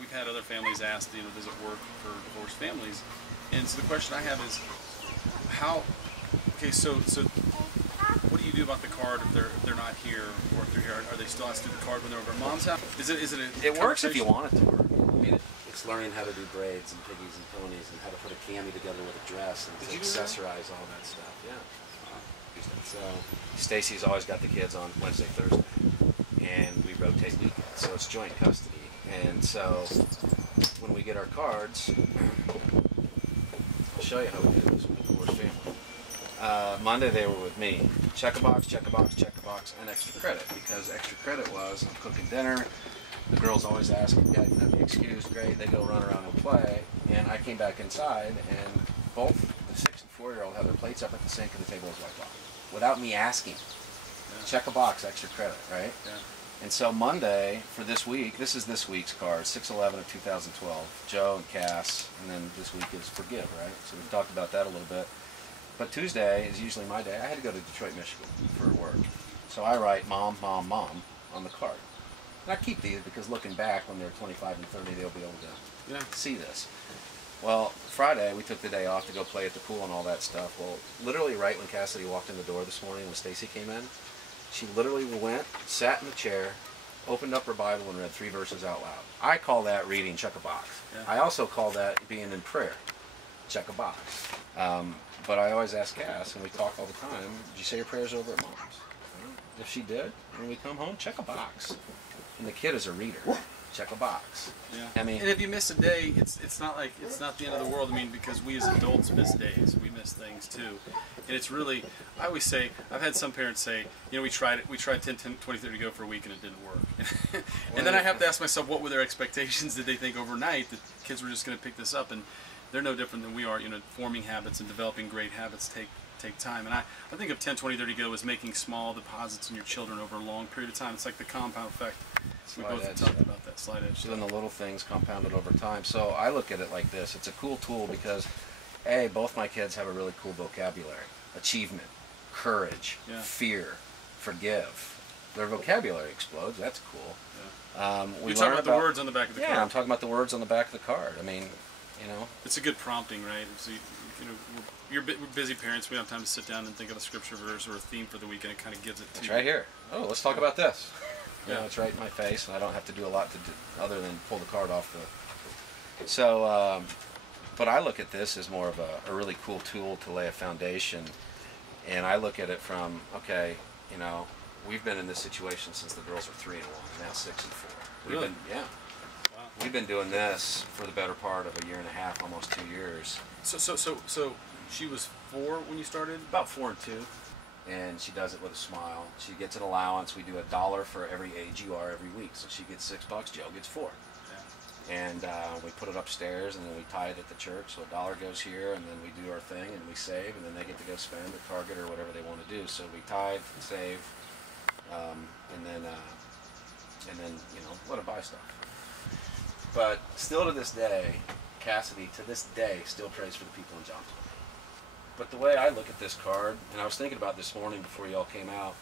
we've had other families ask, you know, does it work for divorced families? And so the question I have is, how? Okay, so what do you do about the card if they're not here, or if they're here? Are they still asked to do the card when they're over at mom's house? It works if you want it to work. I mean, it's learning how to do braids and piggies and ponies and how to put a cami together with a dress and to accessorize all that stuff. Yeah. So Stacy's always got the kids on Wednesday, Thursday, and we rotate weekends, so it's joint custody. And so when we get our cards, I'll show you how we do this with the divorced family. Monday they were with me. Check a box, check a box, check a box, and extra credit, because extra credit was I'm cooking dinner. The girls always ask, yeah, you can be excused. Great, they go run around and play. And I came back inside, and both the 6 and 4-year-old have their plates up at the sink and the table is wiped off without me asking. Yeah. Check a box, extra credit, right? Yeah. And so Monday for this week, this is this week's card, 6/11 of 2012. Joe and Cass, and then this week is Forgive, right? So we've talked about that a little bit. But Tuesday is usually my day. I had to go to Detroit, Michigan for work. So I write Mom, Mom, Mom on the card. And I keep these because looking back when they're 25 and 30, they'll be able to see this. Well, Friday we took the day off to go play at the pool and all that stuff. Well, literally right when Cassidy walked in the door this morning when Stacy came in, she literally went, sat in the chair, opened up her Bible and read 3 verses out loud. I call that reading, check a box. Yeah. I also call that being in prayer, check a box. But I always ask Cass, and we talk all the time, did you say your prayers over at Mom's? If she did, when we come home, check a box. And the kid is a reader. Check a box. Yeah. I mean, and if you miss a day, it's not like it's not the end of the world. I mean, because we as adults miss days, we miss things too, and it's really. I always say, I've had some parents say, you know, we tried 10, 20, 30 to go for a week and it didn't work, and then I have to ask myself, what were their expectations? Did they think overnight that kids were just going to pick this up? And they're no different than we are. You know, forming habits and developing great habits take time. And I think of 10, 20, 30 go as making small deposits in your children over a long period of time. It's like the compound effect. We both talked about that slide edge. Doing the little things compounded over time. So I look at it like this. It's a cool tool because, A, both my kids have a really cool vocabulary. Achievement, courage, fear, forgive. Their vocabulary explodes. That's cool. Yeah. You're talking about the words on the back of the card. Yeah, I'm talking about the words on the back of the card. I mean, you know. It's a good prompting, right? So you know, we're busy parents. We don't have time to sit down and think of a scripture verse or a theme for the week, and it kind of gives it to you. It's right here. Oh, let's talk about this. You know, it's right in my face, and I don't have to do a lot to do other than pull the card off the. So, but I look at this as more of a really cool tool to lay a foundation, and I look at it from, okay, you know, we've been in this situation since the girls were 3 and 1, now 6 and 4. Really? Yeah. Wow. We've been doing this for the better part of a year and a half, almost 2 years. So she was 4 when you started? About 4 and 2. And she does it with a smile. She gets an allowance. We do $1 for every age you are every week. So she gets $6, Joe gets 4. Yeah. And we put it upstairs, and then we tie it at the church. So $1 goes here, and then we do our thing, and we save, and then they get to go spend at Target or whatever they want to do. So we tithe, save, and then you know, let her buy stuff. But still to this day, Cassidy to this day still prays for the people in Johnson. But the way I look at this card, and I was thinking about this morning before y'all came out,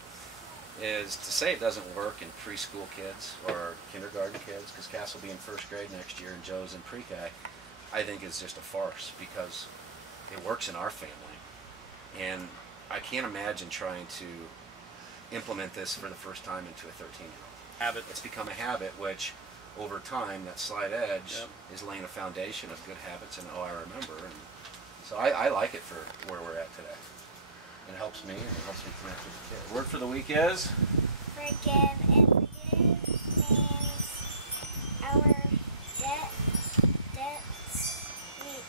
is to say it doesn't work in preschool kids or kindergarten kids, because Cass will be in 1st grade next year and Joe's in pre-K, I think is just a farce, because it works in our family. And I can't imagine trying to implement this for the first time into a 13-year-old. Habit. It's become a habit, which over time, that slide edge is laying a foundation of good habits and I remember. And so I like it for where we're at today. It helps me, and it helps me connect with the kids. Word for the week is? Forgive, and forgive means our debts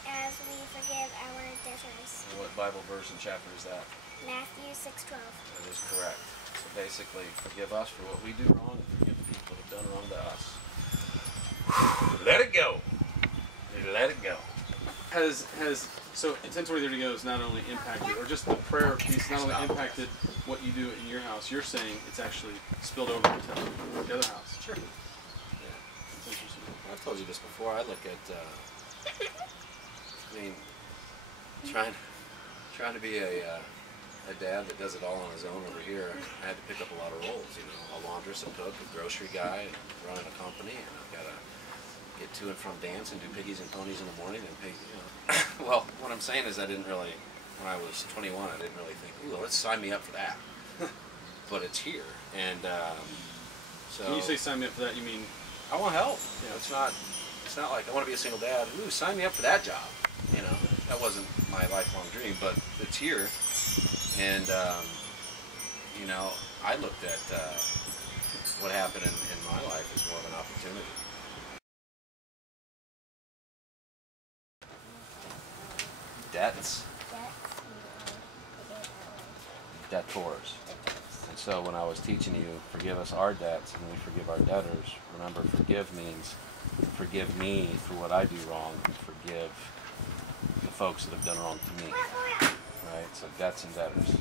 as we forgive our debtors. And what Bible verse and chapter is that? Matthew 6:12. That is correct. So basically, forgive us for what we do wrong and forgive the people that have done wrong to us. Let it go. Let it go. So 10, 20, 30 go has not only impacted, or just the prayer piece, not only impacted what you do in your house, you're saying it's actually spilled over to the other house. Sure. Yeah. That's interesting. I've told you this before. I look at, I mean, trying to be a dad that does it all on his own over here. I had to pick up a lot of roles, you know, a laundress, a cook, a grocery guy, and running a company, and I've got a get to and from dance and do piggies and ponies in the morning and pig, well, what I'm saying is I didn't really, when I was 21, I didn't really think, ooh, let's sign me up for that. But it's here, and so. When you say sign me up for that, you mean? I want help. Yeah. It's not like I want to be a single dad. Ooh, sign me up for that job. You know, that wasn't my lifelong dream, but it's here, and you know, I looked at what happened in my life as more of an opportunity. Debts. Debtors. And so when I was teaching you, forgive us our debts and we forgive our debtors, remember, forgive means forgive me for what I do wrong and forgive the folks that have done wrong to me. Right? So debts and debtors.